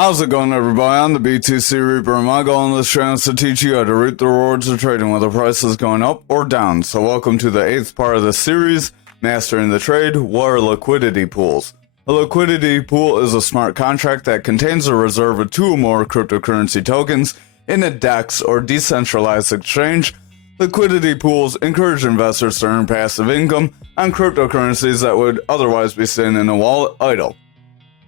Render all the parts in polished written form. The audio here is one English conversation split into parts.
How's it going, everybody? I'm the BTC Reaper, and my goal on this channel is to teach you how to reap the rewards of trading whether price is going up or down. So welcome to the 8th part of the series, Mastering the Trade. What are liquidity pools? A liquidity pool is a smart contract that contains a reserve of 2 or more cryptocurrency tokens in a DEX or decentralized exchange. Liquidity pools encourage investors to earn passive income on cryptocurrencies that would otherwise be sitting in a wallet idle.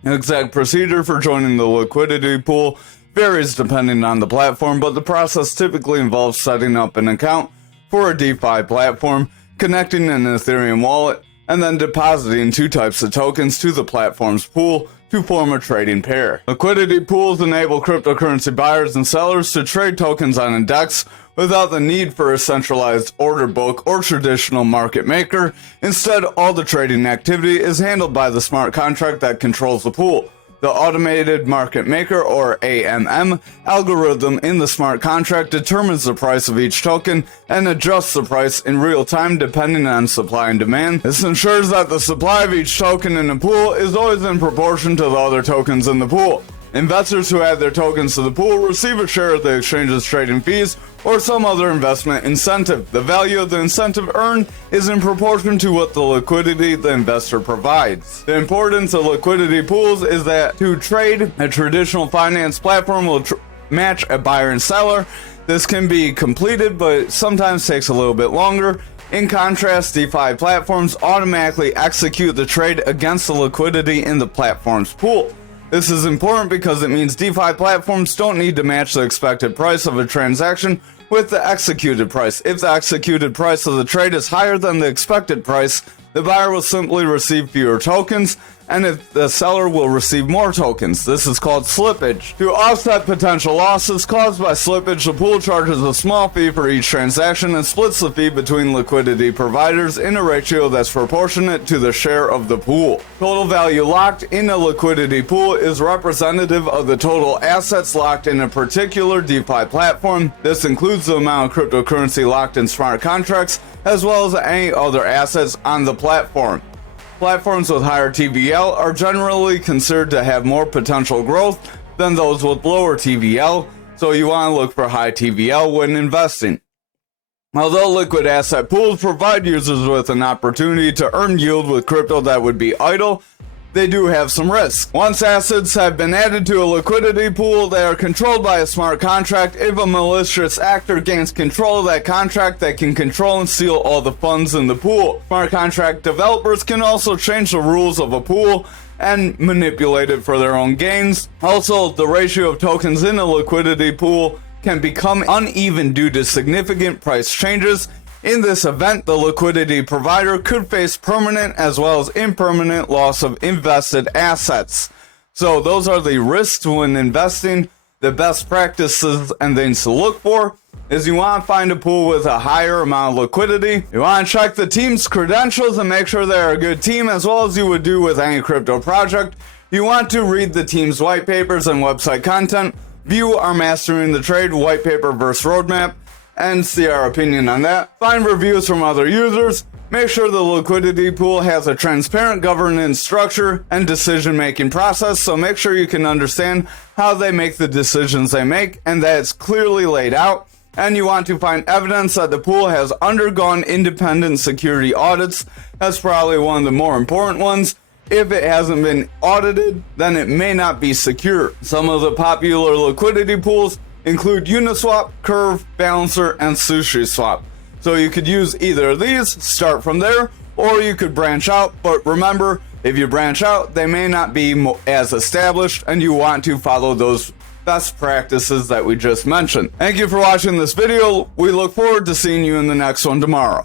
The exact procedure for joining the liquidity pool varies depending on the platform, but the process typically involves setting up an account for a DeFi platform, connecting an Ethereum wallet, and then depositing 2 types of tokens to the platform's pool to form a trading pair. Liquidity pools enable cryptocurrency buyers and sellers to trade tokens on a DEX without the need for a centralized order book or traditional market maker. Instead, all the trading activity is handled by the smart contract that controls the pool. The automated market maker, or AMM, algorithm in the smart contract determines the price of each token and adjusts the price in real time depending on supply and demand. This ensures that the supply of each token in the pool is always in proportion to the other tokens in the pool. Investors who add their tokens to the pool receive a share of the exchange's trading fees or some other investment incentive. The value of the incentive earned is in proportion to what the liquidity the investor provides. The importance of liquidity pools is that to trade, a traditional finance platform will match a buyer and seller. This can be completed, but sometimes takes a little bit longer. In contrast, DeFi platforms automatically execute the trade against the liquidity in the platform's pool. This is important because it means DeFi platforms don't need to match the expected price of a transaction with the executed price. If the executed price of the trade is higher than the expected price, the buyer will simply receive fewer tokens, and if the seller will receive more tokens. This is called slippage. To offset potential losses caused by slippage, the pool charges a small fee for each transaction and splits the fee between liquidity providers in a ratio that's proportionate to the share of the pool. Total value locked in a liquidity pool is representative of the total assets locked in a particular DeFi platform. This includes the amount of cryptocurrency locked in smart contracts, as well as any other assets on the platform. Platforms with higher TVL are generally considered to have more potential growth than those with lower TVL, so you want to look for high TVL when investing. Although liquid asset pools provide users with an opportunity to earn yield with crypto that would be idle, they do have some risks. Once assets have been added to a liquidity pool, they are controlled by a smart contract. If a malicious actor gains control of that contract, they can control and steal all the funds in the pool. Smart contract developers can also change the rules of a pool and manipulate it for their own gains. Also, the ratio of tokens in a liquidity pool can become uneven due to significant price changes. In this event, the liquidity provider could face permanent as well as impermanent loss of invested assets. So those are the risks when investing. The best practices and things to look for is you want to find a pool with a higher amount of liquidity. You want to check the team's credentials and make sure they're a good team, as well as you would do with any crypto project. You want to read the team's white papers and website content, view our Mastering the Trade white paper versus roadmap, and see our opinion on that. Find reviews from other users. Make sure the liquidity pool has a transparent governance structure and decision-making process, so make sure you can understand how they make the decisions they make and that it's clearly laid out. And you want to find evidence that the pool has undergone independent security audits. That's probably one of the more important ones. If it hasn't been audited, then it may not be secure. Some of the popular liquidity pools include Uniswap, Curve, Balancer, and SushiSwap. So you could use either of these, start from there, or you could branch out. But remember, if you branch out, they may not be as established, and you want to follow those best practices that we just mentioned. Thank you for watching this video. We look forward to seeing you in the next one tomorrow.